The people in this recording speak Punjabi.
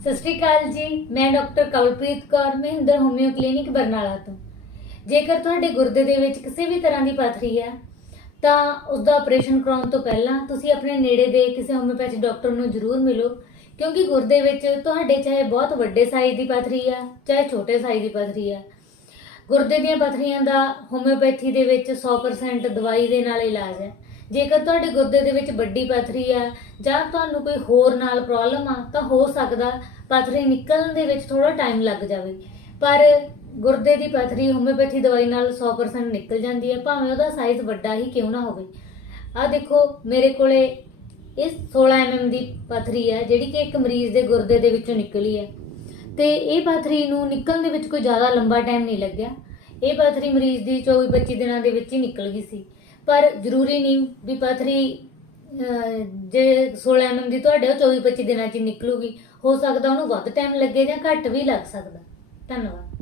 ਸਤਿ ਸ਼੍ਰੀ ਅਕਾਲ ਜੀ, ਮੈਂ doctor Kawalpreet Kaur Mahinder homeo clinic Barnala ਤੋਂ। ਜੇਕਰ ਤੁਹਾਡੇ ਗੁਰਦੇ ਦੇ ਵਿੱਚ ਕਿਸੇ ਵੀ ਤਰ੍ਹਾਂ ਦੀ ਪਥਰੀ ਹੈ, ਤਾਂ ਉਸ ਦਾ ਆਪਰੇਸ਼ਨ ਕਰਾਉਣ ਤੋਂ ਪਹਿਲਾਂ ਤੁਸੀਂ ਆਪਣੇ ਨੇੜੇ ਦੇ ਕਿਸੇ ਹੋਮਿਓਪੈਥੀ ਡਾਕਟਰ ਨੂੰ ਜ਼ਰੂਰ ਮਿਲੋ, ਕਿਉਂਕਿ ਗੁਰਦੇ ਵਿੱਚ ਤੁਹਾਡੇ ਚਾਹੇ ਬਹੁਤ ਵੱਡੇ ਸਾਈਜ਼ ਦੀ ਪਥਰੀ ਹੈ ਚਾਹੇ ਛੋਟੇ ਸਾਈਜ਼ ਦੀ ਪਥਰੀ ਹੈ ਗੁਰਦੇ ਦੀਆਂ ਪਥਰੀਆਂ ਦਾ ਹੋਮਿਓਪੈਥੀ ਦੇ ਵਿੱਚ 100% ਦਵਾਈ ਦੇ ਨਾਲ ਇਲਾਜ ਹੈ। ਜੇਕਰ ਤੁਹਾਡੇ ਗੁਰਦੇ ਦੇ ਵਿੱਚ ਵੱਡੀ ਪਥਰੀ ਆ, ਜਾਂ ਤੁਹਾਨੂੰ ਕੋਈ ਹੋਰ ਨਾਲ ਪ੍ਰੋਬਲਮ ਆ, ਤਾਂ ਹੋ ਸਕਦਾ ਪਥਰੀ ਨਿਕਲਣ ਦੇ ਵਿੱਚ ਥੋੜਾ ਟਾਈਮ ਲੱਗ ਜਾਵੇ। ਪਰ ਗੁਰਦੇ ਦੀ ਪਥਰੀ ਹੋਮਿਓਪੈਥੀ ਦਵਾਈ ਨਾਲ 100% ਨਿਕਲ ਜਾਂਦੀ ਹੈ ਭਾਵੇਂ ਉਹਦਾ ਸਾਈਜ਼ ਵੱਡਾ ਹੀ ਕਿਉਂ ਨਾ ਹੋਵੇ। ਆ ਦੇਖੋ, ਮੇਰੇ ਕੋਲੇ ਇਸ 16 mm ਦੀ ਪਥਰੀ ਹੈ ਜਿਹੜੀ ਕਿ ਇੱਕ ਮਰੀਜ਼ ਦੇ ਗੁਰਦੇ ਦੇ ਵਿੱਚੋਂ ਨਿਕਲੀ ਹੈ ਤੇ ਇਹ ਪਥਰੀ ਨੂੰ ਨਿਕਲਣ ਦੇ ਵਿੱਚ ਕੋਈ ਜ਼ਿਆਦਾ ਲੰਬਾ ਟਾਈਮ ਨਹੀਂ ਲੱਗਿਆ। ਇਹ ਪਥਰੀ ਮਰੀਜ਼ ਦੀ 24-25 ਦਿਨਾਂ ਦੇ ਵਿੱਚ ਹੀ ਨਿਕਲ ਗਈ ਸੀ। ਪਰ ਜ਼ਰੂਰੀ ਨਹੀਂ ਵੀ ਪਥਰੀ ਅਹ, ਜੇ 16 mm ਦੀ ਤੁਹਾਡੇ ਉਹ 24-25 ਦਿਨਾਂ 'ਚ ਨਿਕਲੂਗੀ ਹੋ ਸਕਦਾ ਉਹਨੂੰ ਵੱਧ ਟਾਈਮ ਲੱਗੇ ਜਾਂ ਘੱਟ ਵੀ ਲੱਗ ਸਕਦਾ। ਧੰਨਵਾਦ।